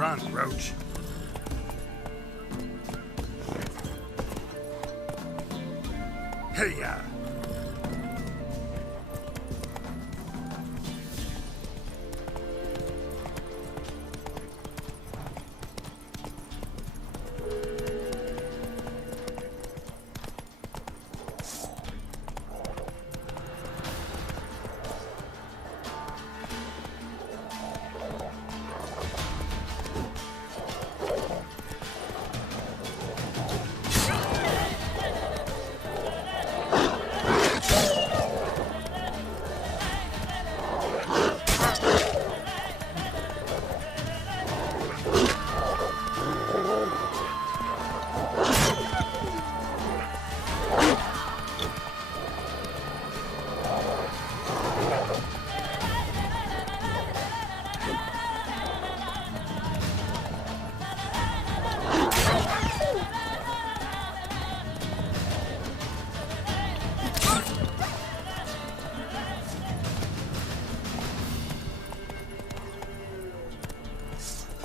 Run, Roach. Hey-ya!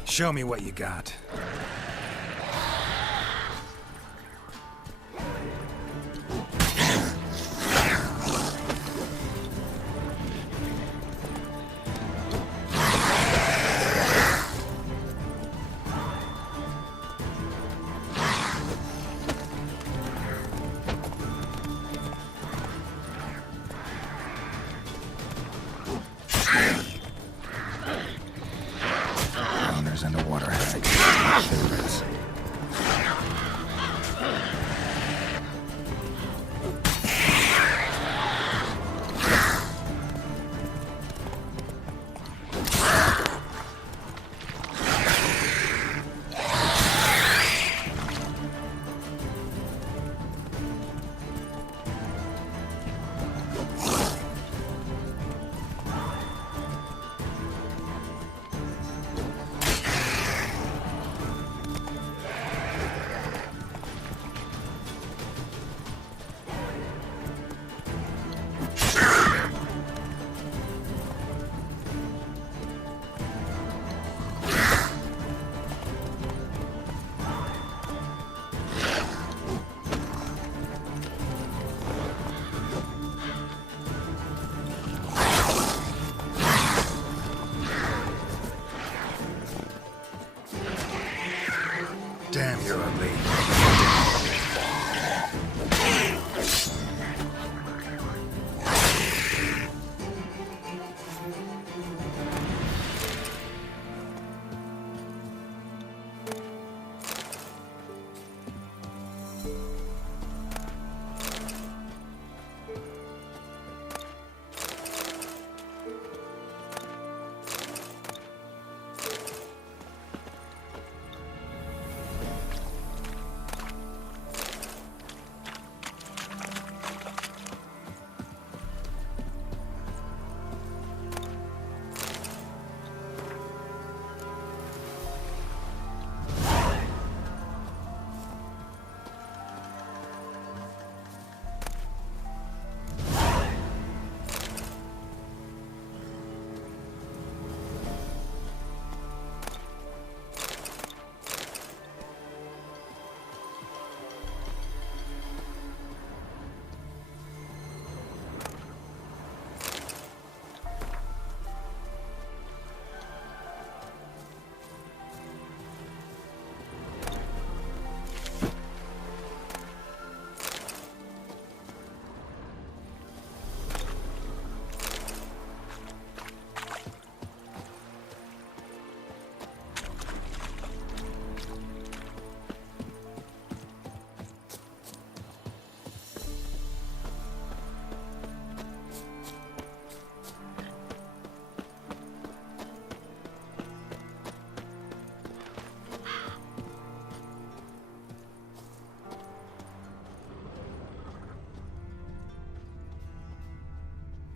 Show me what you got. Underwater hag. Favorites. Damn, you're ugly.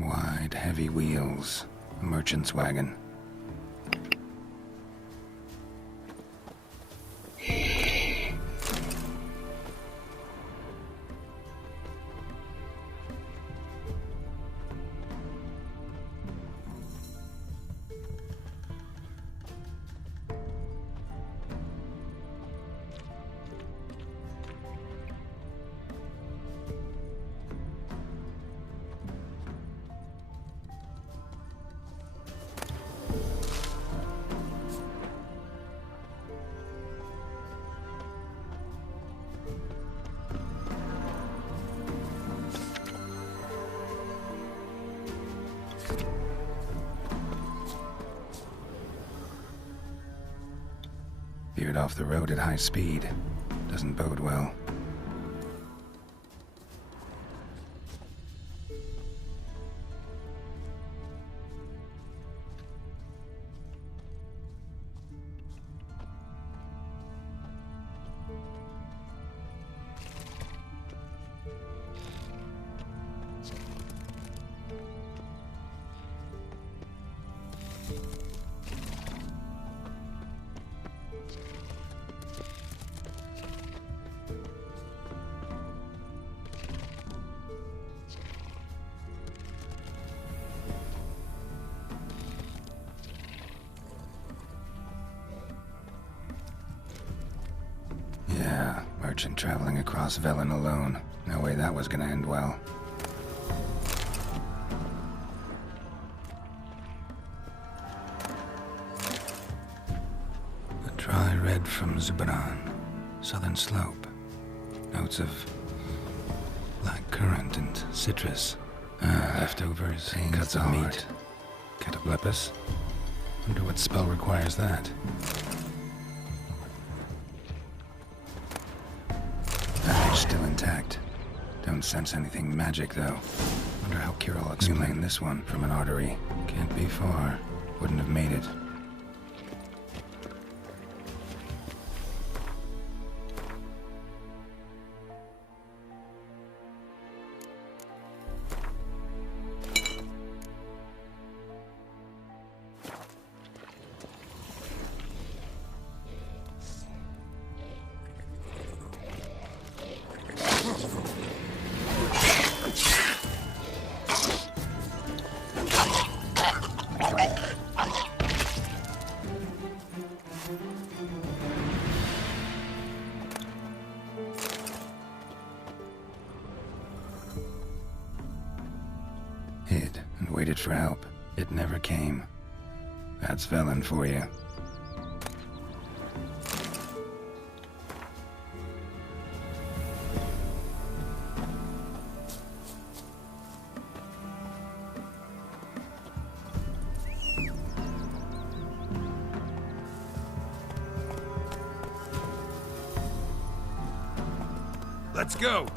Wide, heavy wheels. A merchant's wagon. Veered off the road at high speed. Doesn't bode well. Merchant traveling across Velen alone. No way that was gonna end well. A dry red from Zubran. Southern slope. Notes of black currant and citrus. Leftovers, cuts of meat. Cataplepis? Wonder what spell requires that. Still intact. Don't sense anything magic, though. Wonder how Kirill explained this one from an artery. Can't be far. Wouldn't have made it. Hid and waited for help. It never came. That's Velen for you. Let's go!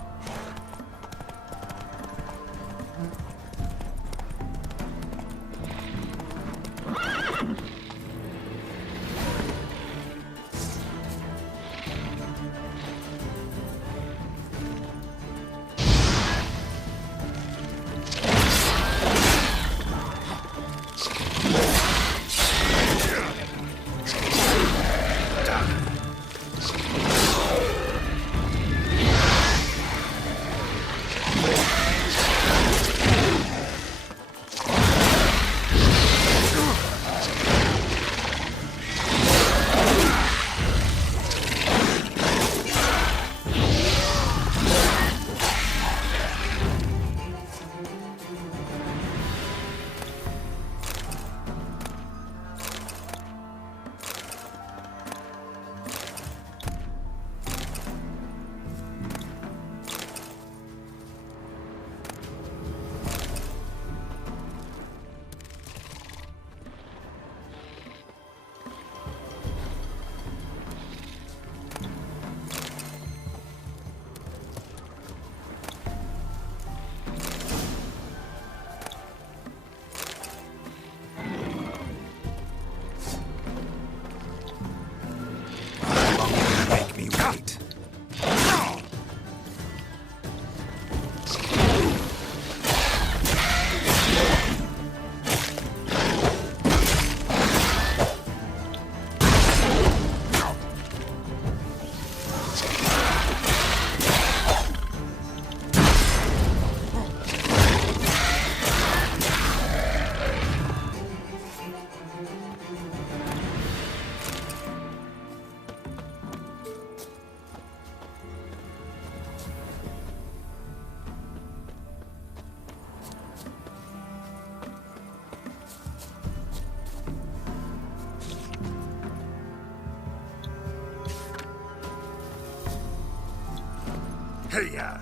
Hey-ya!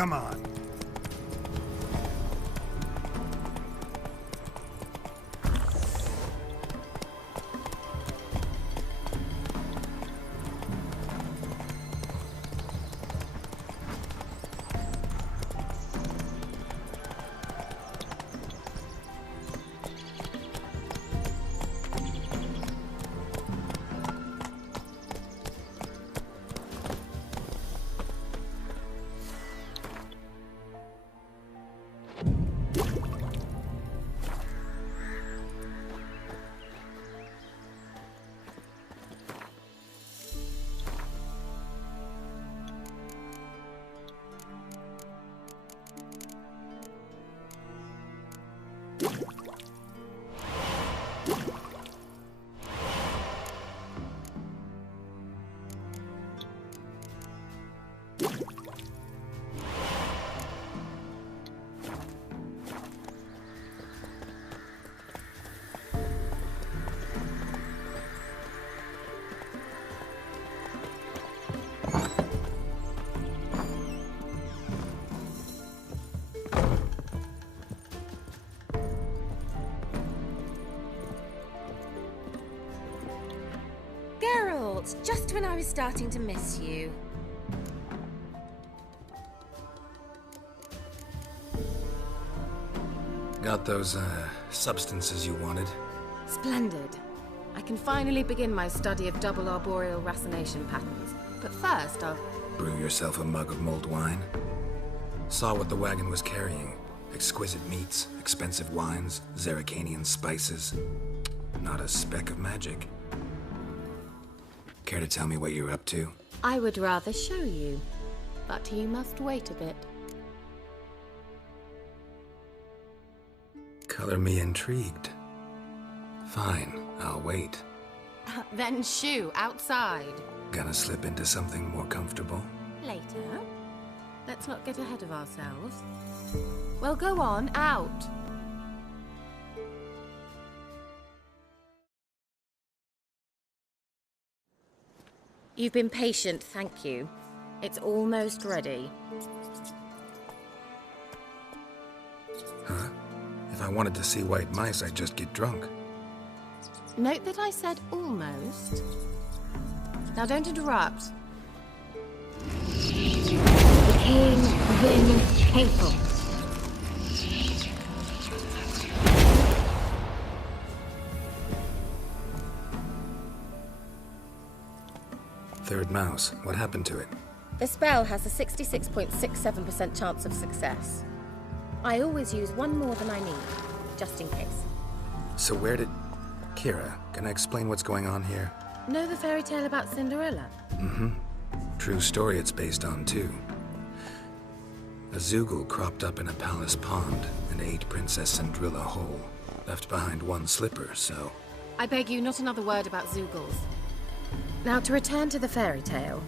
Come on. Just when I was starting to miss you. Got those, substances you wanted? Splendid. I can finally begin my study of double arboreal racination patterns. But first, I'll... Brew yourself a mug of mulled wine? Saw what the wagon was carrying. Exquisite meats, expensive wines, Zerricanian spices. Not a speck of magic. Care to tell me what you're up to? I would rather show you, but you must wait a bit. Color me intrigued. Fine, I'll wait. Then shoo, outside. Gonna slip into something more comfortable? Later. Let's not get ahead of ourselves. Well, go on, out. You've been patient, thank you. It's almost ready. Huh? If I wanted to see white mice, I'd just get drunk. Note that I said almost. Now don't interrupt. The king wins hateful. Third mouse. What happened to it? The spell has a 66.67% chance of success. I always use one more than I need, just in case. So where did... Kira, can I explain what's going on here? Know the fairy tale about Cinderella? Mm-hmm. True story it's based on, too. A Zoogle cropped up in a palace pond and ate Princess Cinderella whole. Left behind one slipper, so... I beg you, not another word about Zoogles. Now, to return to the fairy tale.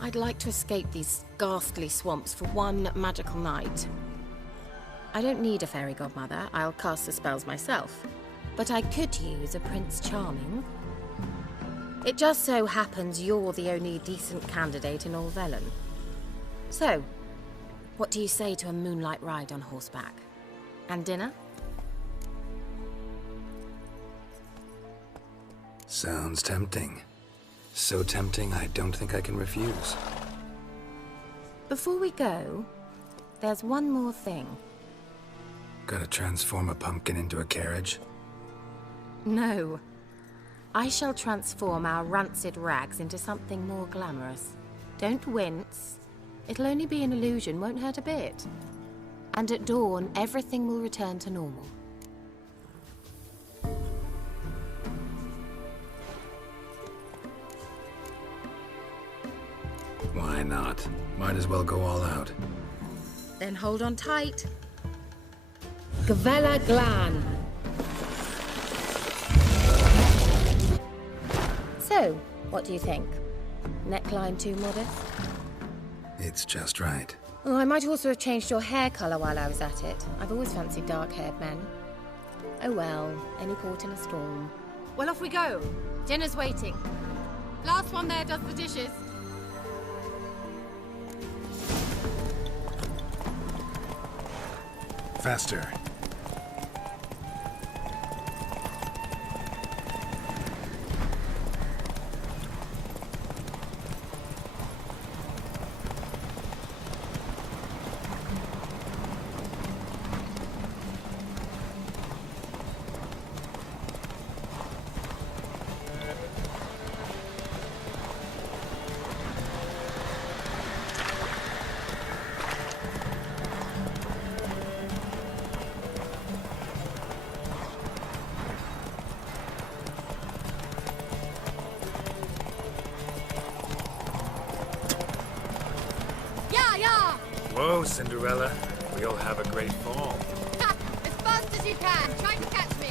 I'd like to escape these ghastly swamps for one magical night. I don't need a fairy godmother, I'll cast the spells myself. But I could use a Prince Charming. It just so happens you're the only decent candidate in all Velen. So, what do you say to a moonlight ride on horseback? And dinner? Sounds tempting. So tempting, I don't think I can refuse. Before we go, there's one more thing. Gotta transform a pumpkin into a carriage? No. I shall transform our rancid rags into something more glamorous. Don't wince. It'll only be an illusion, won't hurt a bit. And at dawn, everything will return to normal. Why not? Might as well go all out. Then hold on tight. Gavella Glan. So, what do you think? Neckline too modest? It's just right. Oh, I might also have changed your hair colour while I was at it. I've always fancied dark-haired men. Oh well, any port in a storm. Well, off we go. Dinner's waiting. Last one there does the dishes. Faster. Whoa, Cinderella. We'll have a great fall. Ha! As fast as you can. Try to catch me.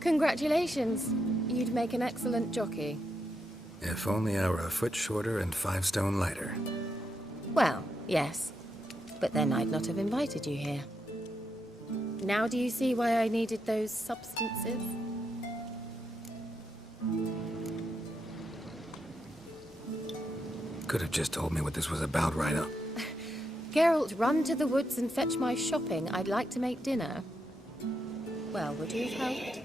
Congratulations. You'd make an excellent jockey. If only I were a foot shorter and 5 stone lighter. Well, yes. But then I'd not have invited you here. Now do you see why I needed those substances? Could have just told me what this was about right up. Geralt, run to the woods and fetch my shopping. I'd like to make dinner. Well, would you have helped?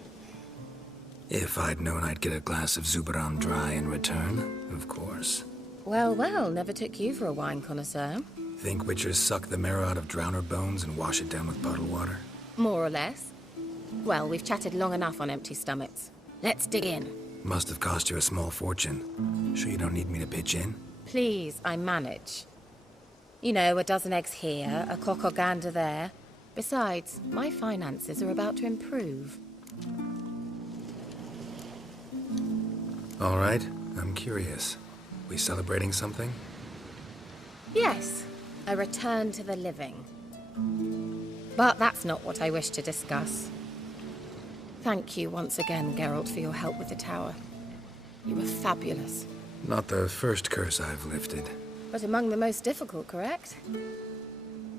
If I'd known I'd get a glass of Zubaram dry in return, of course. Well, well, never took you for a wine connoisseur. Think witchers suck the marrow out of drowner bones and wash it down with bottled water? More or less. Well, we've chatted long enough on empty stomachs. Let's dig in. Must have cost you a small fortune. Sure you don't need me to pitch in? Please, I manage. You know, a dozen eggs here, a cock or gander there. Besides, my finances are about to improve. All right, I'm curious. We celebrating something? Yes, a return to the living. But that's not what I wish to discuss. Thank you once again, Geralt, for your help with the tower. You were fabulous. Not the first curse I've lifted. But among the most difficult, correct?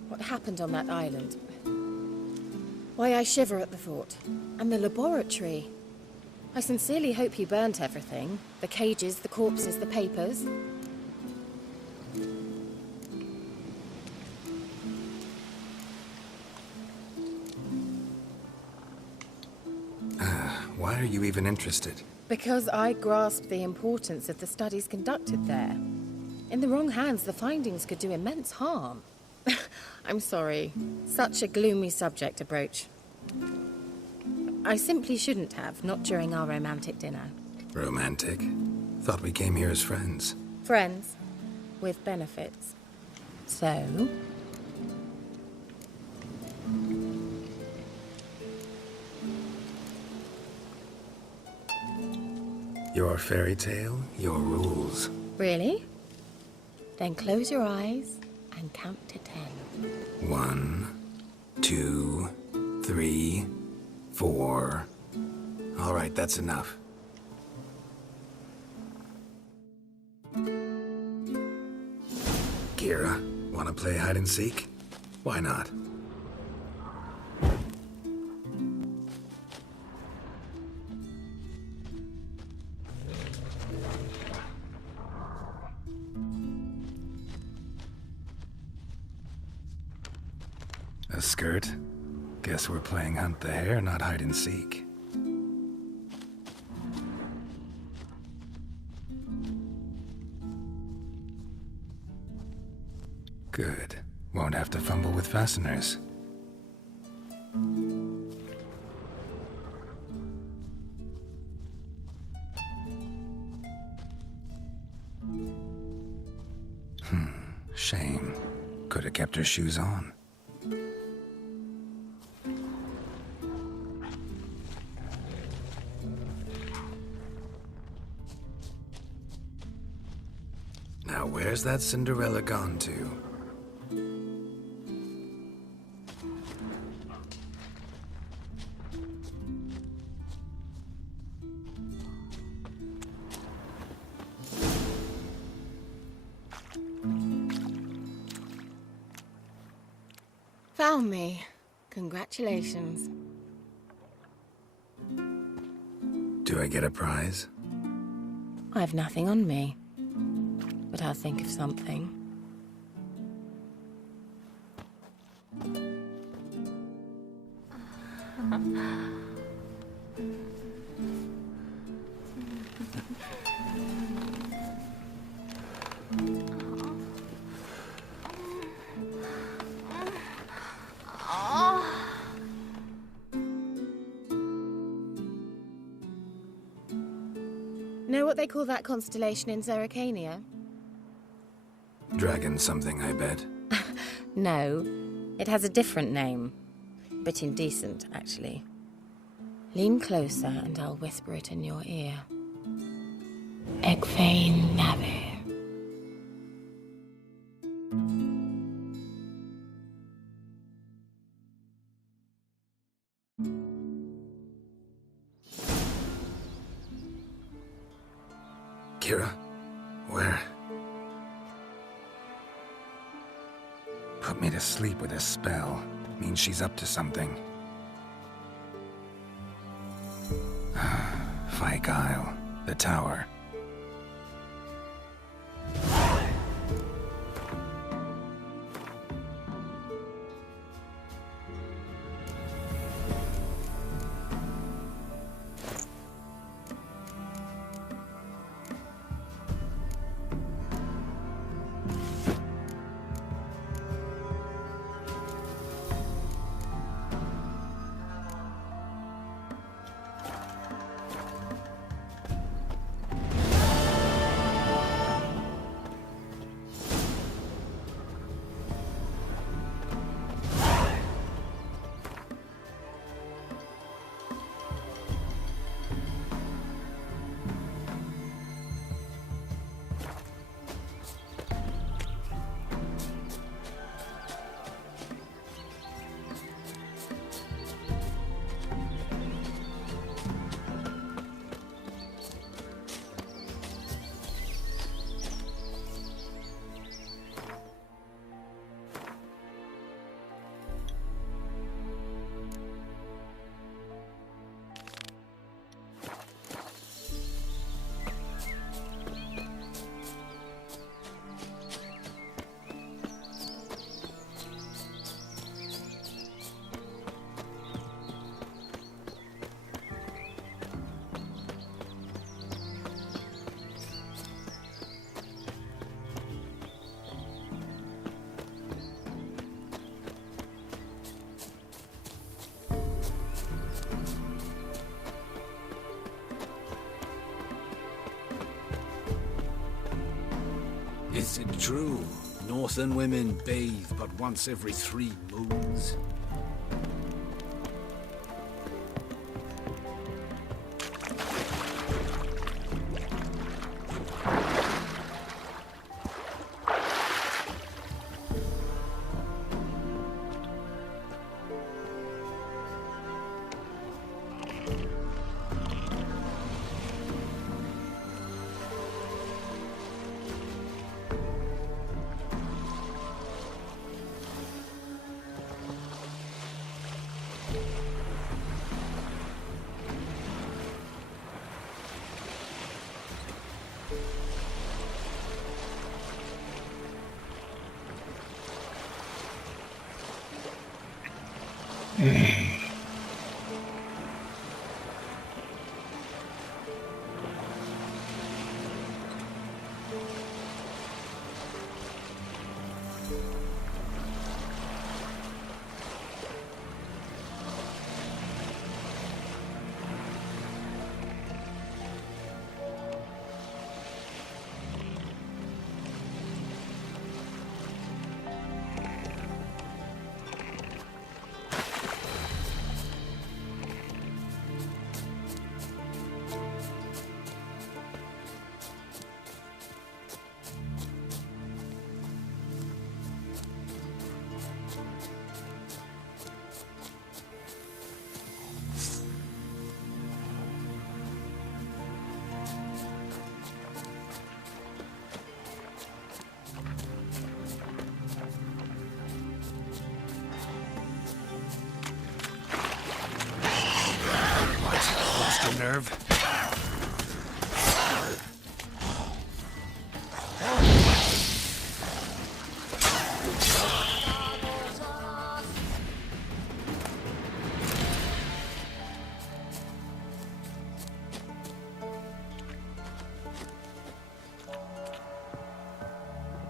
What happened on that island? Why, I shiver at the thought. And the laboratory. I sincerely hope you burnt everything. The cages, the corpses, the papers. Why are you even interested? Because I grasped the importance of the studies conducted there. In the wrong hands, the findings could do immense harm. I'm sorry. Such a gloomy subject to broach. I simply shouldn't have, not during our romantic dinner. Romantic? Thought we came here as friends. Friends, with benefits. So? Your fairy tale, your rules. Really? Then close your eyes and count to 10. 1, 2, 3, 4. All right, that's enough. Kira, wanna play hide and seek? Why not? A skirt? Guess we're playing hunt the hare, not hide and seek. Good. Won't have to fumble with fasteners. Shame. Could have kept her shoes on. Now, where's that Cinderella gone to? Found me. Congratulations. Do I get a prize? I have nothing on me, but I'll think of something. Know what they call that constellation in Zerrikania? Dragon something, I bet. No, it has a different name. Bit indecent, actually. Lean closer and I'll whisper it in your ear. Egfain Nave. Kira? Where? Put me to sleep with a spell. Means she's up to something. Fyke Isle. The tower. Is it true? Northern women bathe but once every 3 moons? nerve.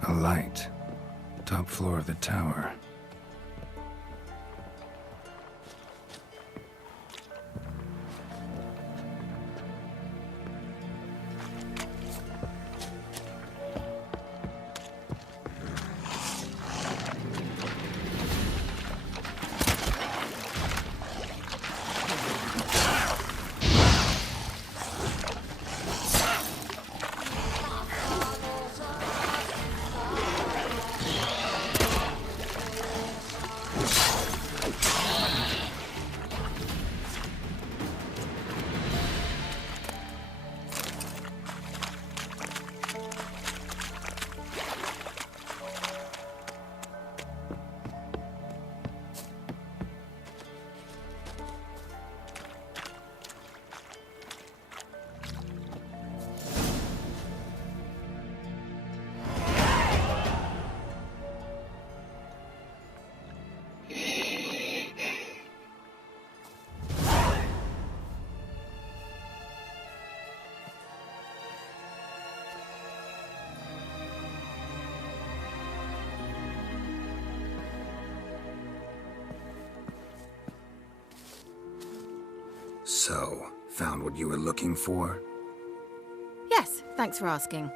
A light. Top floor of the tower. So, found what you were looking for? Yes, thanks for asking.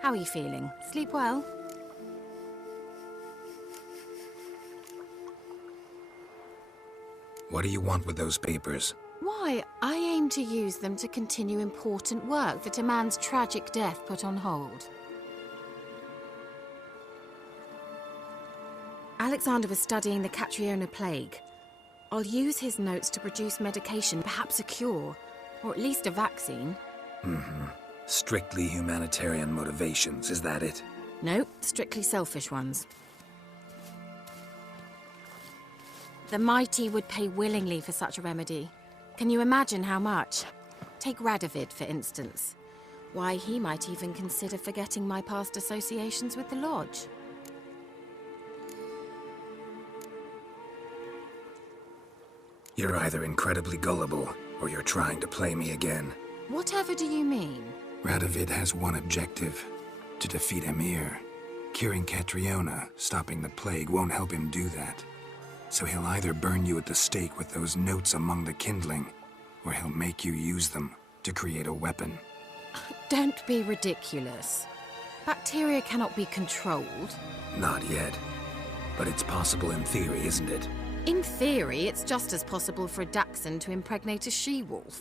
How are you feeling? Sleep well? What do you want with those papers? Why, I aim to use them to continue important work that a man's tragic death put on hold. Alexander was studying the Catriona plague. I'll use his notes to produce medication, perhaps a cure, or at least a vaccine. Strictly humanitarian motivations, is that it? Nope, strictly selfish ones. The mighty would pay willingly for such a remedy. Can you imagine how much? Take Radovid, for instance. Why, he might even consider forgetting my past associations with the Lodge. You're either incredibly gullible, or you're trying to play me again. Whatever do you mean? Radovid has one objective: to defeat Emir. Curing Catriona, stopping the plague, won't help him do that. So he'll either burn you at the stake with those notes among the kindling, or he'll make you use them to create a weapon. Don't be ridiculous. Bacteria cannot be controlled. Not yet. But it's possible in theory, isn't it? In theory, it's just as possible for a Dachshund to impregnate a she-wolf.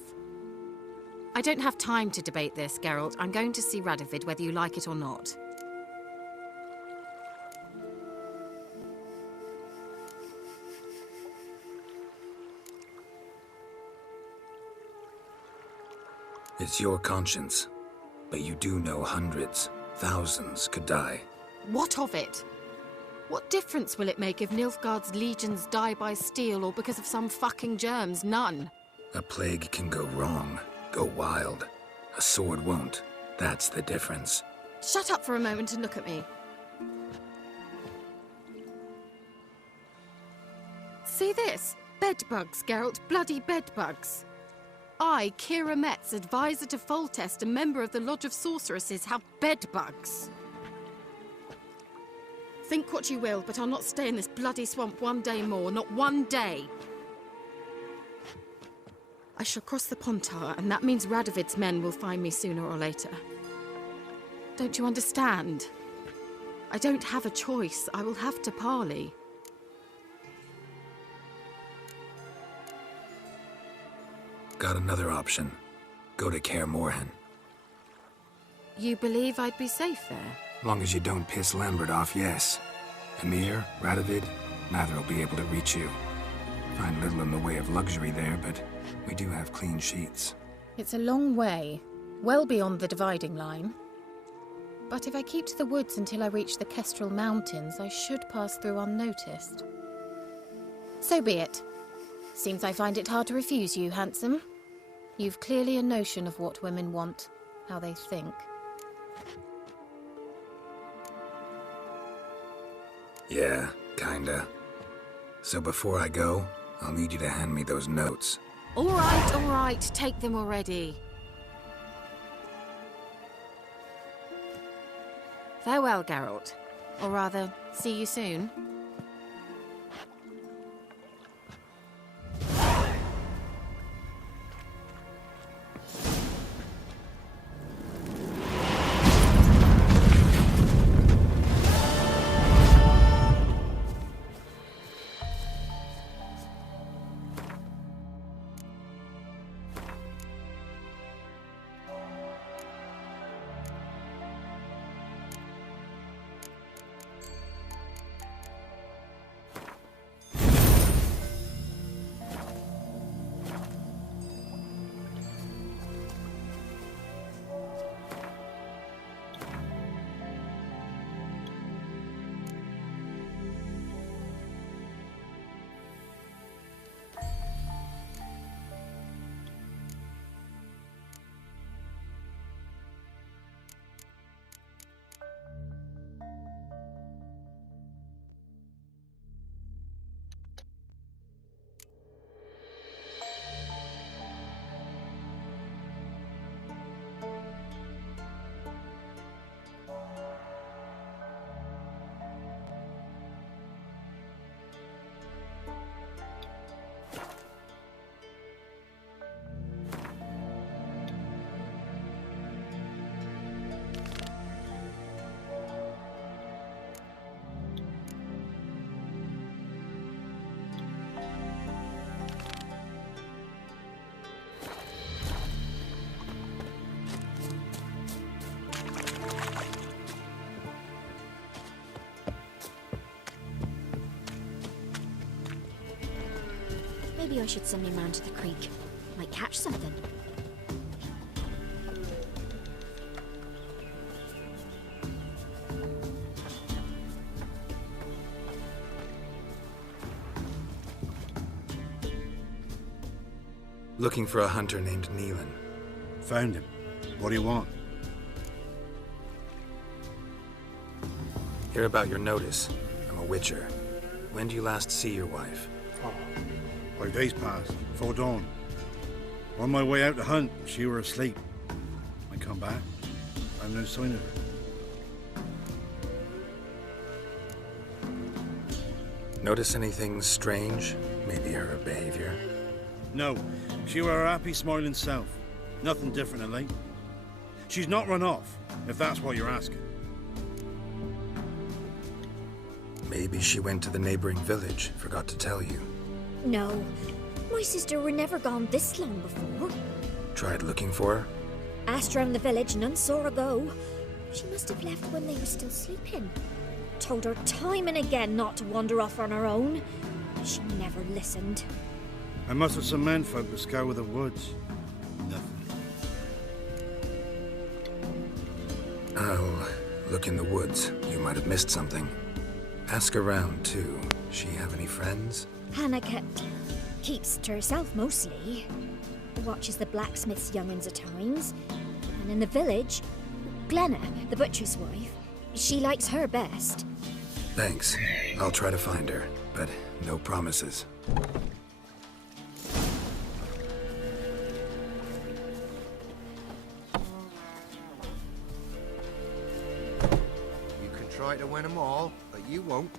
I don't have time to debate this, Geralt. I'm going to see Radovid whether you like it or not. It's your conscience. But you do know hundreds, thousands could die. What of it? What difference will it make if Nilfgaard's legions die by steel or because of some fucking germs? None. A plague can go wrong, go wild. A sword won't. That's the difference. Shut up for a moment and look at me. See this? Bedbugs, Geralt. Bloody bedbugs. I, Kira Metz, advisor to Foltest, a member of the Lodge of Sorceresses, have bedbugs. Think what you will, but I'll not stay in this bloody swamp one day more. Not one day. I shall cross the Pontar, and that means Radovid's men will find me sooner or later. Don't you understand? I don't have a choice. I will have to parley. Got another option. Go to Kaer Morhen. You believe I'd be safe there? Long as you don't piss Lambert off, yes. Emir, Radovid, neither will be able to reach you. Find little in the way of luxury there, but we do have clean sheets. It's a long way, well beyond the dividing line. But if I keep to the woods until I reach the Kestrel Mountains, I should pass through unnoticed. So be it. Seems I find it hard to refuse you, handsome. You've clearly a notion of what women want, how they think. Yeah, kinda. So before I go, I'll need you to hand me those notes. All right, take them already. Farewell, Geralt. Or rather, see you soon. Maybe I should send me man to the creek. Might catch something. Looking for a hunter named Neelan. Found him. What do you want? Hear about your notice. I'm a witcher. When do you last see your wife? 5 days passed, before dawn. On my way out to hunt, she were asleep. I come back, I've no sign of her. Notice anything strange? Maybe her behavior? No, she were her happy, smiling self. Nothing different of late. She's not run off, if that's what you're asking. Maybe she went to the neighboring village, forgot to tell you. No, my sister were never gone this long before. Tried looking for her? Asked round the village, none saw her go. She must have left when they were still sleeping. Told her time and again not to wander off on her own. She never listened. I must have some menfolk to scour the woods. Nothing. I'll look in the woods. You might have missed something. Ask around, too. She have any friends? Hannah keeps to herself mostly. Watches the blacksmith's young'uns at times. And in the village, Glenna, the butcher's wife, she likes her best. Thanks. I'll try to find her, but no promises. You can try to win them all, but you won't.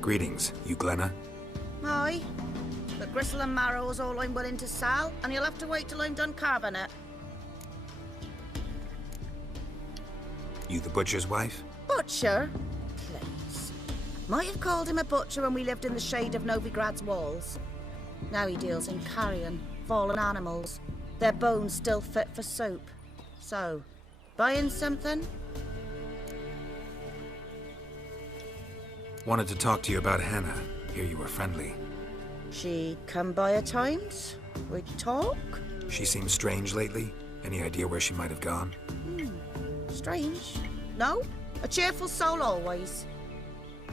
Greetings, you Glenna? Aye. The gristle and marrow is all I'm willing to sell, and you'll have to wait till I'm done carving it. You the butcher's wife? Butcher? Please. Might have called him a butcher when we lived in the shade of Novigrad's walls. Now he deals in carrion, fallen animals. Their bones still fit for soup. So, buying something? Wanted to talk to you about Hannah. Hear you were friendly. She'd come by at times. We'd talk. She seems strange lately. Any idea where she might have gone? Strange. No, a cheerful soul always.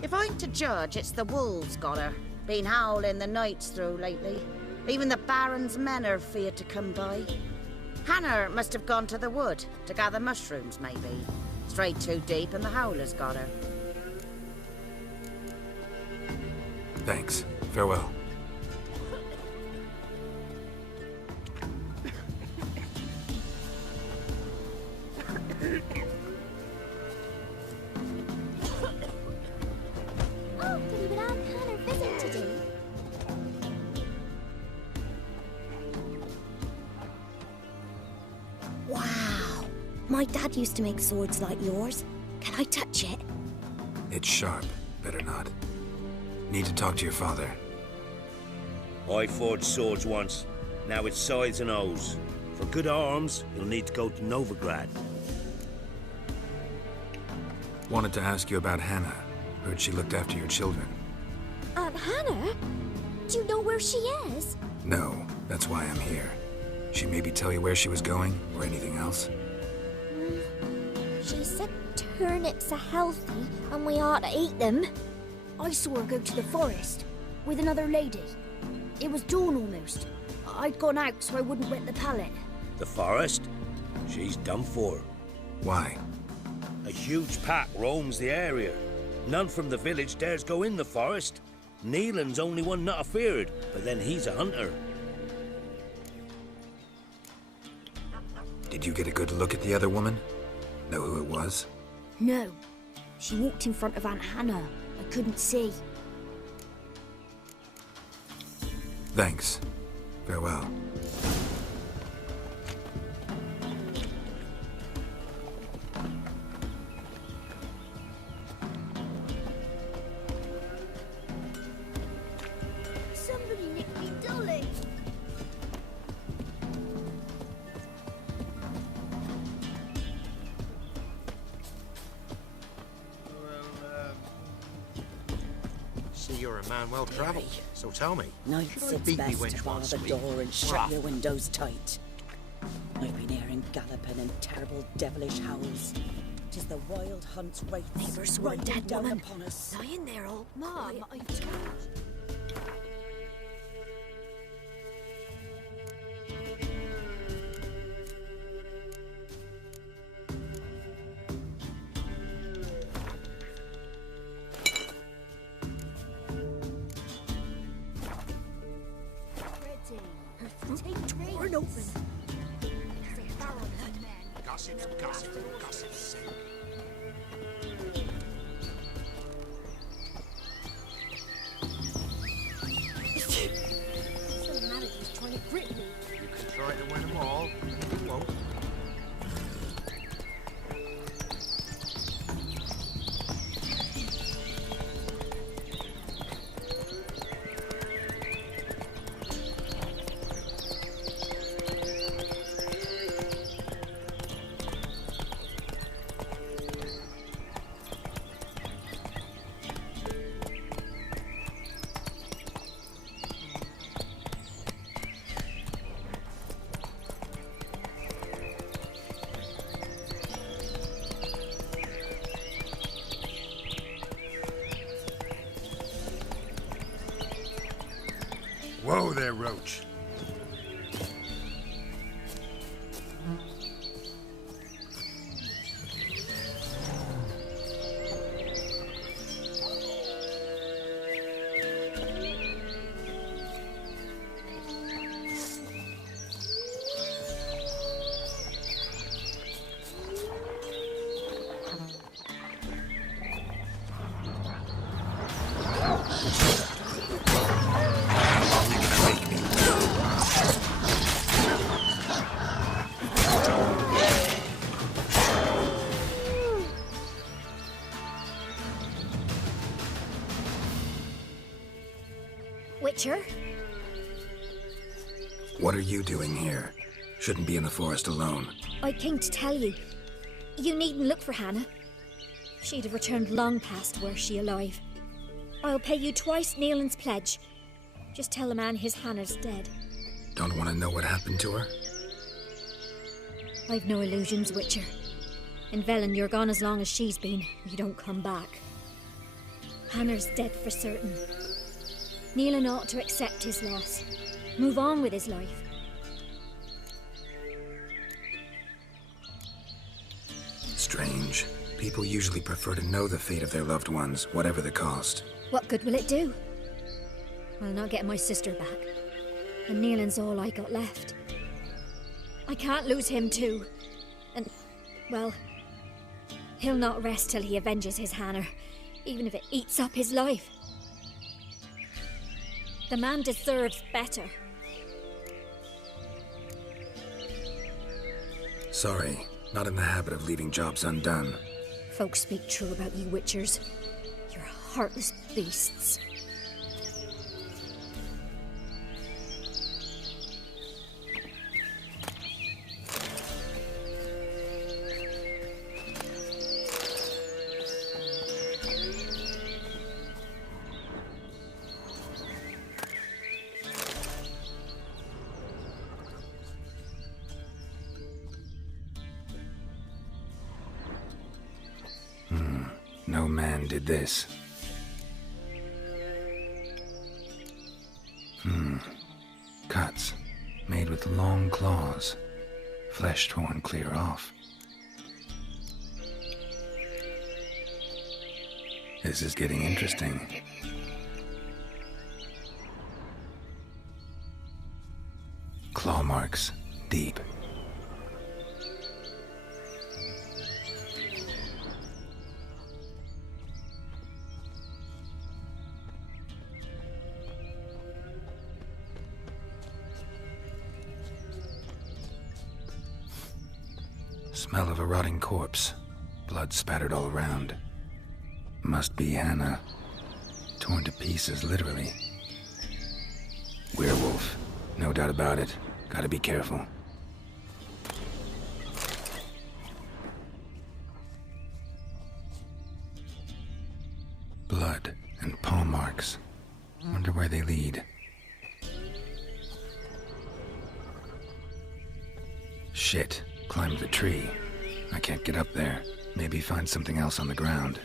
If I'm to judge, it's the wolves got her. Been howling the nights through lately. Even the Baron's men are feared to come by. Hannah must have gone to the wood to gather mushrooms, maybe. Strayed too deep and the howlers got her. Thanks. Farewell. Oh, Billy would have Hannah visit today. Wow. My dad used to make swords like yours. Can I touch it? It's sharp. Better not. Need to talk to your father. I forged swords once. Now it's scythes and O's. For good arms, you'll need to go to Novigrad. Wanted to ask you about Hannah. Heard she looked after your children. Aunt Hannah? Do you know where she is? No, that's why I'm here. She maybe tell you where she was going, or anything else? She said turnips are healthy and we ought to eat them. I saw her go to the forest with another lady. It was dawn almost. I'd gone out so I wouldn't wet the pallet. The forest? She's done for. Why? A huge pack roams the area. None from the village dares go in the forest. Neelan's only one not afeared, but then he's a hunter. Did you get a good look at the other woman? Know who it was? No. She walked in front of Aunt Hannah. I couldn't see. Thanks. Farewell. Somebody nicked me dolly. See, you're a man well travelled, so tell me. Nights should I it's beat me best wench to bar once the a week? door and shut Rah. your windows tight. I've been hearing galloping and terrible devilish howls. 'Tis the wild hunt's wraiths Neighbours, one riding dead down woman. upon us. Lying there all Mom, I've told. Door open. Gossip, gossip, gossip. Some manager's trying to grip me. You can try to win them all, but you won't. Whoa there, Roach. Witcher? What are you doing here? Shouldn't be in the forest alone. I came to tell you. You needn't look for Hannah. She'd have returned long past were she alive. I'll pay you twice Neelan's pledge. Just tell the man his Hannah's dead. Don't want to know what happened to her? I've no illusions, Witcher. In Velen, you're gone as long as she's been. You don't come back. Hannah's dead for certain. Neelan ought to accept his loss. Move on with his life. Strange. People usually prefer to know the fate of their loved ones, whatever the cost. What good will it do? I'll not get my sister back. And Neelan's all I got left. I can't lose him too. And, well, he'll not rest till he avenges his Hannah, even if it eats up his life. The man deserves better. Sorry, not in the habit of leaving jobs undone. Folks speak true about you Witchers. You're heartless beasts. No man did this. Cuts. Made with long claws. Flesh torn clear off. This is getting interesting. Claw marks. Deep. Smell of a rotting corpse. Blood spattered all around. Must be Hannah. Torn to pieces, literally. Werewolf. No doubt about it. Gotta be careful. Blood and paw marks. Wonder where they lead. Shit. Climbed the tree. I can't get up there. Maybe find something else on the ground.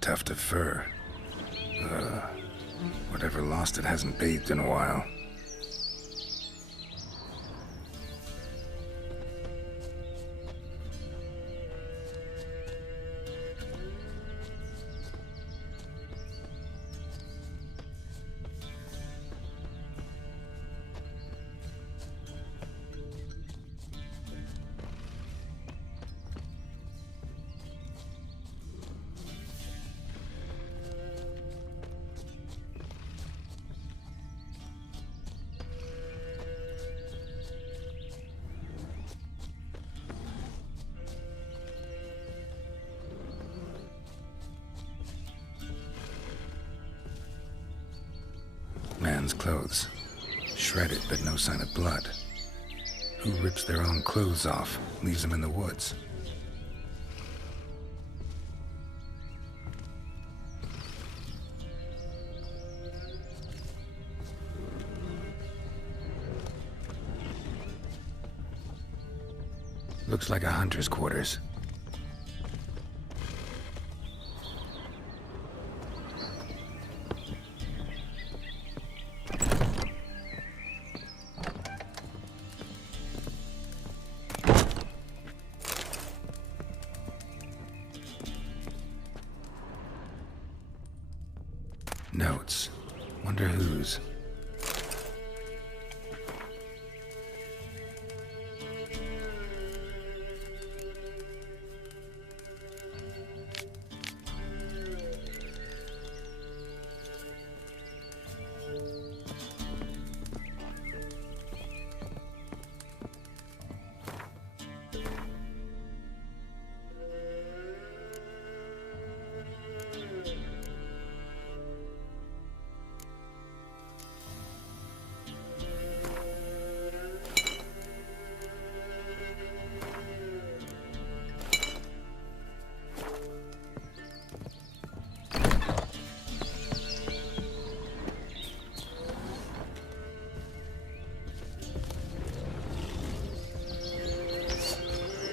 Tuft of fur. Whatever lost it hasn't bathed in a while. Man's clothes. Shredded, but no sign of blood. Who rips their own clothes off, leaves them in the woods? Looks like a hunter's quarters. Notes. Wonder whose.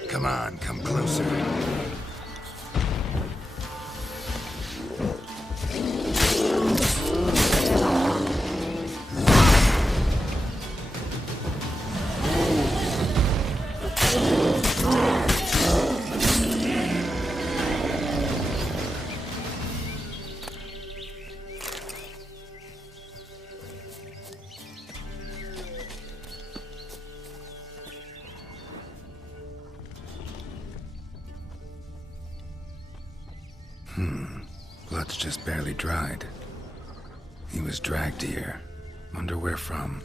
Come on, come closer. Blood's just barely dried. He was dragged here. Wonder where from.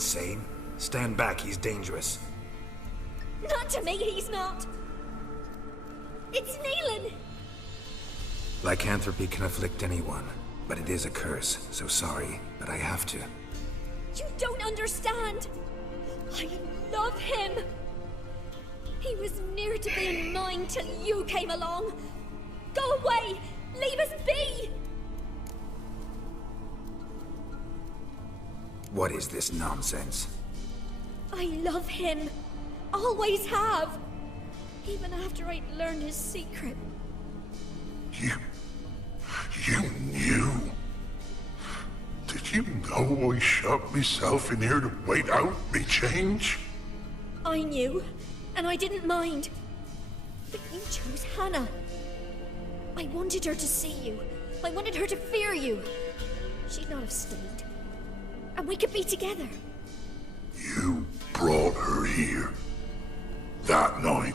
insane? Stand back, he's dangerous. Not to me, he's not. It's Neelan. Lycanthropy can afflict anyone, but it is a curse, so sorry, but I have to. You don't understand. I love him. He was near to being mine till you came along. Go away! Leave us be! What is this nonsense? I love him. Always have. Even after I'd learned his secret. You knew? Did you know I shut myself in here to wait out me change? I knew, and I didn't mind. But you chose Hannah. I wanted her to see you. I wanted her to fear you. She'd not have stayed. And we could be together. You brought her here. That night.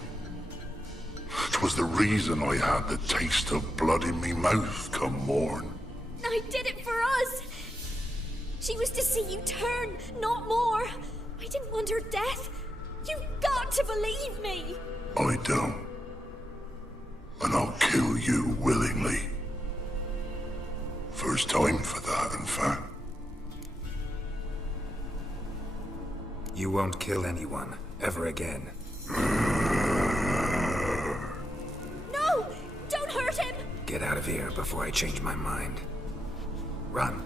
'Twas the reason I had the taste of blood in me mouth come morn. I did it for us. She was to see you turn, not more. I didn't want her death. You've got to believe me. I don't. And I'll kill you willingly. First time for that, in fact. You won't kill anyone, ever again. No! Don't hurt him! Get out of here before I change my mind. Run.